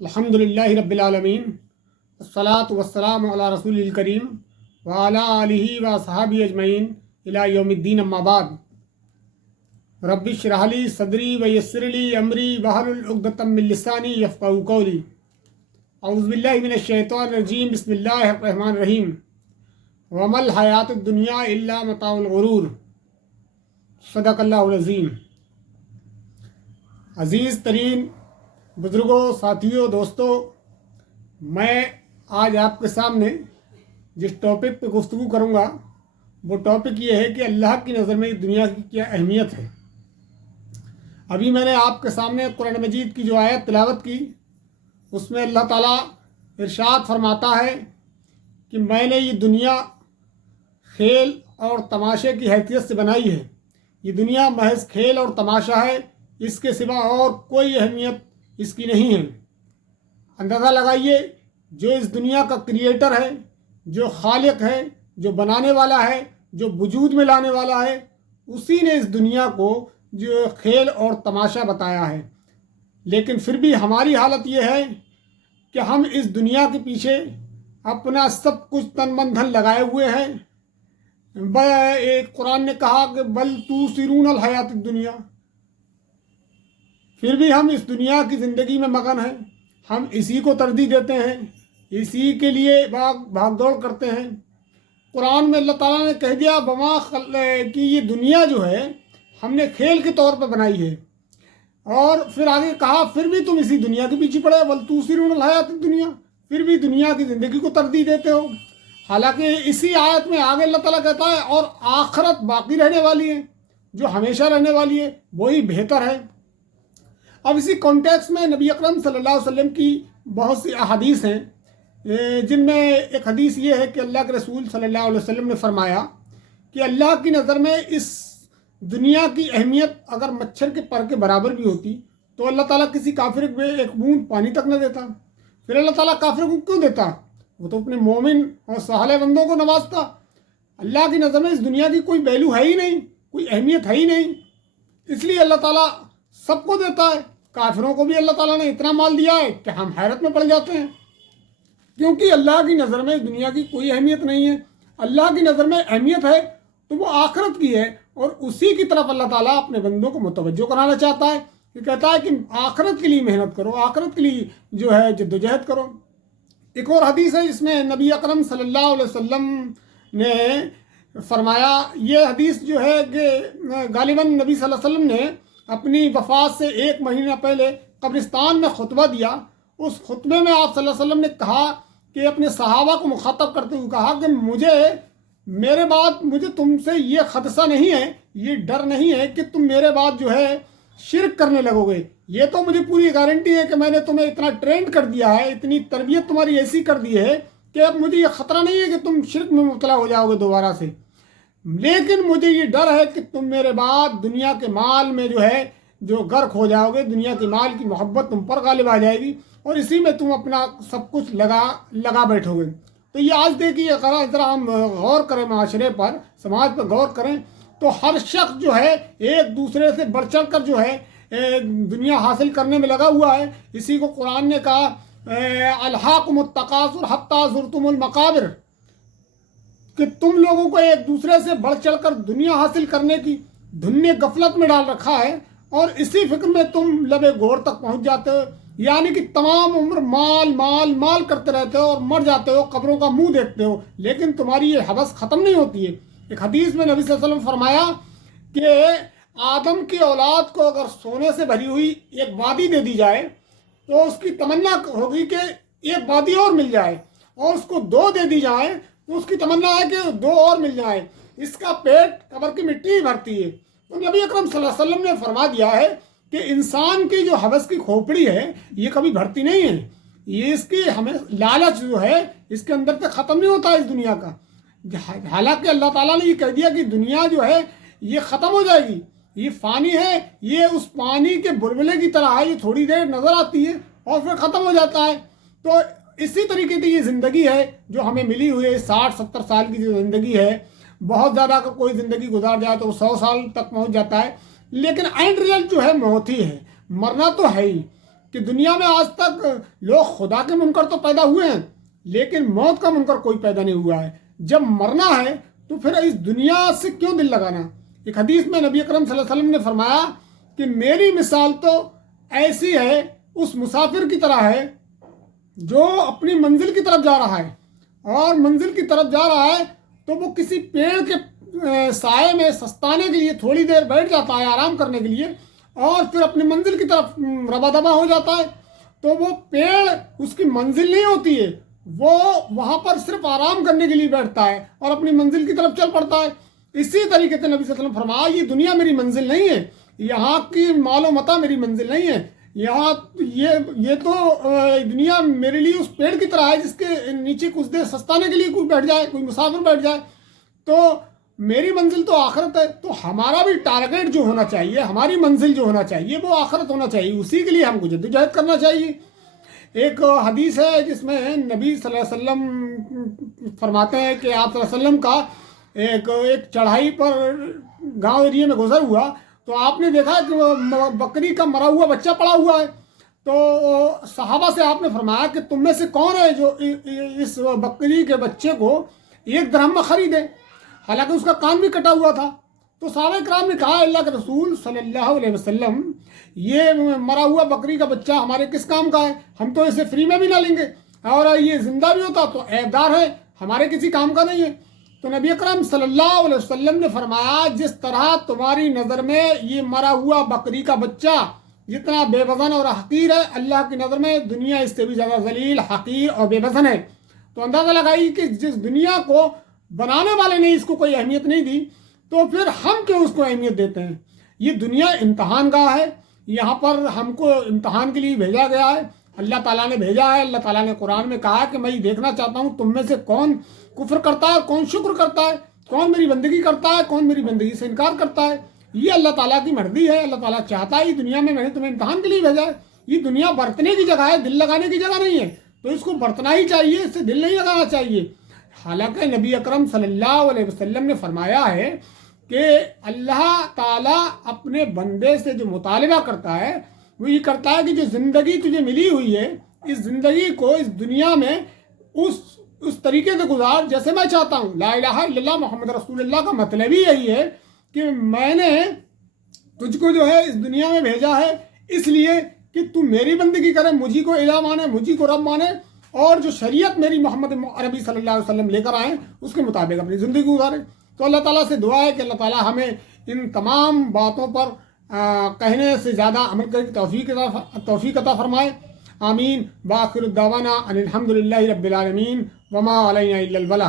الحمدللہ رب العالمین والصلاة والسلام علی رسول الکریم وعلی آلہ وصحبہ اجمعین الی یوم الدین اما بعد رب اشرح لی صدری ویسر لی امری واحلل عقدۃ من لسانی یفقہوا قولی اعوذ باللہ من الشیطان الرجیم بسم اللہ الرحمن الرحیم وما الحیاۃ الدنیا الا متاع الغرور صدق اللہ العظیم۔ عزیز ترین بزرگوں، ساتھیوں، دوستوں، میں آج آپ کے سامنے جس ٹاپک پہ گفتگو کروں گا وہ ٹاپک یہ ہے کہ اللہ کی نظر میں دنیا کی کیا اہمیت ہے۔ ابھی میں نے آپ کے سامنے قرآن مجید کی جو آیت تلاوت کی، اس میں اللہ تعالیٰ ارشاد فرماتا ہے کہ میں نے یہ دنیا کھیل اور تماشے کی حیثیت سے بنائی ہے۔ یہ دنیا محض کھیل اور تماشا ہے، اس کے سوا اور کوئی اہمیت اس کی نہیں ہے۔ اندازہ لگائیے، جو اس دنیا کا کریٹر ہے، جو خالق ہے، جو بنانے والا ہے، جو وجود میں لانے والا ہے، اسی نے اس دنیا کو جو کھیل اور تماشا بتایا ہے۔ لیکن پھر بھی ہماری حالت یہ ہے کہ ہم اس دنیا کے پیچھے اپنا سب کچھ تن من دھن لگائے ہوئے ہیں۔ ایک قرآن نے کہا کہ بل توثرون الحیات الدنیا، پھر بھی ہم اس دنیا کی زندگی میں مگن ہیں، ہم اسی کو ترجیح دیتے ہیں، اسی کے لیے بھاگ دوڑ کرتے ہیں۔ قرآن میں اللہ تعالیٰ نے کہہ دیا کہ یہ دنیا جو ہے ہم نے کھیل کے طور پہ بنائی ہے، اور پھر آگے کہا پھر بھی تم اسی دنیا کے پیچھے پڑے، بل توثرون الحیات الدنیا، پھر بھی دنیا کی زندگی کو ترجیح دیتے ہو۔ حالانکہ اسی آیت میں آگے اللہ تعالیٰ کہتا ہے اور آخرت باقی رہنے والی ہے، جو ہمیشہ رہنے والی ہے، وہی بہتر ہے۔ اب اسی کانٹیکس میں نبی اکرم صلی اللہ علیہ وسلم کی بہت سی احادیث ہیں، جن میں ایک حدیث یہ ہے کہ اللہ کے رسول صلی اللہ علیہ وسلم نے فرمایا کہ اللہ کی نظر میں اس دنیا کی اہمیت اگر مچھر کے پر کے برابر بھی ہوتی تو اللہ تعالیٰ کسی کافر کو ایک بوند پانی تک نہ دیتا۔ پھر اللہ تعالیٰ کافر کو کیوں دیتا؟ وہ تو اپنے مومن اور صالح بندوں کو نوازتا۔ اللہ کی نظر میں اس دنیا کی کوئی ویلیو ہے ہی نہیں، کوئی اہمیت ہے ہی نہیں، اس لیے اللہ تعالیٰ سب کو دیتا ہے۔ کافروں کو بھی اللہ تعالیٰ نے اتنا مال دیا ہے کہ ہم حیرت میں پڑ جاتے ہیں، کیونکہ اللہ کی نظر میں اس دنیا کی کوئی اہمیت نہیں ہے۔ اللہ کی نظر میں اہمیت ہے تو وہ آخرت کی ہے، اور اسی کی طرف اللہ تعالیٰ اپنے بندوں کو متوجہ کرانا چاہتا ہے، کہ کہتا ہے کہ آخرت کے لیے محنت کرو، آخرت کے لیے جو ہے جدوجہد کرو۔ ایک اور حدیث ہے جس میں نبی اکرم صلی اللہ علیہ وسلم نے فرمایا، یہ حدیث جو ہے کہ غالباً نبی صلی اللہ علیہ وسلم نے اپنی وفات سے 1 مہینہ پہلے قبرستان میں خطبہ دیا۔ اس خطبے میں آپ صلی اللہ علیہ وسلم نے کہا کہ اپنے صحابہ کو مخاطب کرتے ہوئے کہا کہ مجھے تم سے یہ خدشہ نہیں ہے، یہ ڈر نہیں ہے کہ تم میرے بعد جو ہے شرک کرنے لگو گے۔ یہ تو مجھے پوری گارنٹی ہے کہ میں نے تمہیں اتنا ٹرینڈ کر دیا ہے، اتنی تربیت تمہاری ایسی کر دی ہے کہ اب مجھے یہ خطرہ نہیں ہے کہ تم شرک میں مبتلا ہو جاؤ گے دوبارہ سے، لیکن مجھے یہ ڈر ہے کہ تم میرے بعد دنیا کے مال میں جو ہے جو غرق ہو جاؤ گے، دنیا کے مال کی محبت تم پر غالب آ جائے گی، اور اسی میں تم اپنا سب کچھ لگا بیٹھو گے۔ تو یہ آج دیکھیے، ذرا ہم غور کریں، معاشرے پر، سماج پر غور کریں تو ہر شخص جو ہے ایک دوسرے سے بڑھ چڑھ کر جو ہے دنیا حاصل کرنے میں لگا ہوا ہے۔ اسی کو قرآن نے کہا الہاکم التکاثر حتی زرتم المقابر، کہ تم لوگوں کو ایک دوسرے سے بڑھ چڑھ کر دنیا حاصل کرنے کی دھن نے غفلت میں ڈال رکھا ہے، اور اسی فکر میں تم لبے گور تک پہنچ جاتے ہو، یعنی کہ تمام عمر مال مال مال کرتے رہتے ہو اور مر جاتے ہو، قبروں کا منہ دیکھتے ہو، لیکن تمہاری یہ ہوس ختم نہیں ہوتی ہے۔ ایک حدیث میں نبی صلی اللہ علیہ وسلم فرمایا کہ آدم کی اولاد کو اگر سونے سے بھری ہوئی ایک وادی دے دی جائے تو اس کی تمنا ہوگی کہ ایک وادی اور مل جائے، اور اس کو 2 دے دی جائیں تو اس کی تمنا ہے کہ 2 اور مل جائیں، اس کا پیٹ قبر کی مٹی ہی بھرتی ہے۔ تو نبی اکرم صلی اللہ علیہ وسلم نے فرما دیا ہے کہ انسان کی جو ہوس کی کھوپڑی ہے یہ کبھی بھرتی نہیں ہے، یہ اس کی ہمیں لالچ جو ہے اس کے اندر سے ختم نہیں ہوتا اس دنیا کا۔ حالانکہ اللہ تعالیٰ نے یہ کہہ دیا کہ دنیا جو ہے یہ ختم ہو جائے گی، یہ فانی ہے، یہ اس پانی کے بلبلے کی طرح ہے، یہ تھوڑی دیر نظر آتی ہے اور پھر ختم ہو جاتا ہے۔ تو اسی طریقے سے یہ زندگی ہے جو ہمیں ملی ہوئی ہے، 60-70 سال کی جو زندگی ہے، بہت زیادہ اگر کوئی زندگی گزار جائے تو 100 سال تک پہنچ جاتا ہے، لیکن اینڈ ریزلٹ جو ہے موت ہی ہے، مرنا تو ہے ہی۔ کہ دنیا میں آج تک لوگ خدا کے منکر تو پیدا ہوئے ہیں لیکن موت کا منکر کوئی پیدا نہیں ہوا ہے. جب مرنا ہے تو پھر اس دنیا سے کیوں دل لگانا. ایک حدیث میں نبی اکرم صلی اللہ علیہ وسلم نے فرمایا کہ میری مثال تو ایسی ہے اس مسافر کی طرح ہے جو اپنی منزل کی طرف جا رہا ہے اور منزل کی طرف جا رہا ہے تو وہ کسی پیڑ کے سائے میں سستانے کے لیے تھوڑی دیر بیٹھ جاتا ہے آرام کرنے کے لیے اور پھر اپنی منزل کی طرف ربا دبا ہو جاتا ہے. تو وہ پیڑ اس کی منزل نہیں ہوتی ہے, وہ وہاں پر صرف آرام کرنے کے لیے بیٹھتا ہے اور اپنی منزل کی طرف چل پڑتا ہے. اسی طریقے سے نبی صلی اللہ علیہ وسلم فرمایا یہ دنیا میری منزل نہیں ہے, یہاں کی مال و متاع میری منزل نہیں ہے, یہاں یہ تو دنیا میرے لیے اس پیڑ کی طرح ہے جس کے نیچے کچھ دیر سستانے کے لیے کوئی بیٹھ جائے, کوئی مسافر بیٹھ جائے. تو میری منزل تو آخرت ہے. تو ہمارا بھی ٹارگیٹ جو ہونا چاہیے, ہماری منزل جو ہونا چاہیے وہ آخرت ہونا چاہیے, اسی کے لیے ہم کو جدوجہد کرنا چاہیے. ایک حدیث ہے جس میں نبی صلی اللہ علیہ وسلم فرماتے ہیں کہ آپ صلی اللہ علیہ وسلم کا ایک چڑھائی پر گاؤں ایریے میں گزر ہوا تو آپ نے دیکھا کہ بکری کا مرا ہوا بچہ پڑا ہوا ہے. تو صحابہ سے آپ نے فرمایا کہ تم میں سے کون ہے جو اس بکری کے بچے کو 1 درہم میں خریدے, حالانکہ اس کا کان بھی کٹا ہوا تھا. تو صحابہ کرام نے کہا اللہ کے رسول صلی اللہ علیہ وسلم یہ مرا ہوا بکری کا بچہ ہمارے کس کام کا ہے, ہم تو اسے فری میں بھی نہ لیں گے, اور یہ زندہ بھی ہوتا تو عیبدار ہے, ہمارے کسی کام کا نہیں ہے. تو نبی اکرم صلی اللہ علیہ وسلم نے فرمایا جس طرح تمہاری نظر میں یہ مرا ہوا بکری کا بچہ جتنا بے وزن اور حقیر ہے, اللہ کی نظر میں دنیا اس سے بھی زیادہ ذلیل, حقیر اور بے وزن ہے. تو اندازہ لگائی کہ جس دنیا کو بنانے والے نے اس کو کوئی اہمیت نہیں دی تو پھر ہم کیوں اس کو اہمیت دیتے ہیں. یہ دنیا امتحان گاہ ہے, یہاں پر ہم کو امتحان کے لیے بھیجا گیا ہے, اللہ تعالیٰ نے بھیجا ہے. اللہ تعالیٰ نے قرآن میں کہا کہ میں یہ دیکھنا چاہتا ہوں تم میں سے کون کفر کرتا ہے, کون شکر کرتا ہے, کون میری بندگی کرتا ہے, کون میری بندگی سے انکار کرتا ہے. یہ اللہ تعالیٰ کی مرضی ہے, اللہ تعالیٰ چاہتا ہے. یہ دنیا میں نے تمہیں امتحان کے لیے بھیجا ہے. یہ دنیا برتنے کی جگہ ہے, دل لگانے کی جگہ نہیں ہے, تو اس کو برتنا ہی چاہیے, اس سے دل نہیں لگانا چاہیے. حالانکہ نبی اکرم صلی اللہ علیہ وسلم نے فرمایا ہے کہ اللہ تعالیٰ اپنے بندے سے جو مطالبہ کرتا ہے وہ یہ کرتا ہے کہ جو زندگی تجھے ملی ہوئی ہے اس زندگی کو اس دنیا میں اس طریقے سے گزار جیسے میں چاہتا ہوں. لا الہ الا اللہ محمد رسول اللہ کا مطلب ہی یہی ہے کہ میں نے تجھ کو جو ہے اس دنیا میں بھیجا ہے اس لیے کہ تو میری بندگی کرے, مجھی کو الہ مانے, مجھی کو رب مانے, اور جو شریعت میری محمد عربی صلی اللہ علیہ وسلم لے کر آئیں اس کے مطابق اپنی زندگی گزارے. تو اللہ تعالیٰ سے دعا ہے کہ اللہ تعالیٰ ہمیں ان تمام باتوں پر کہنے سے زیادہ عمل کرنے کی توفیق عطا فرمائے. آمین. وآخر الدعوانا ان الحمد للہ رب العالمین وما علینا الا البلاغ.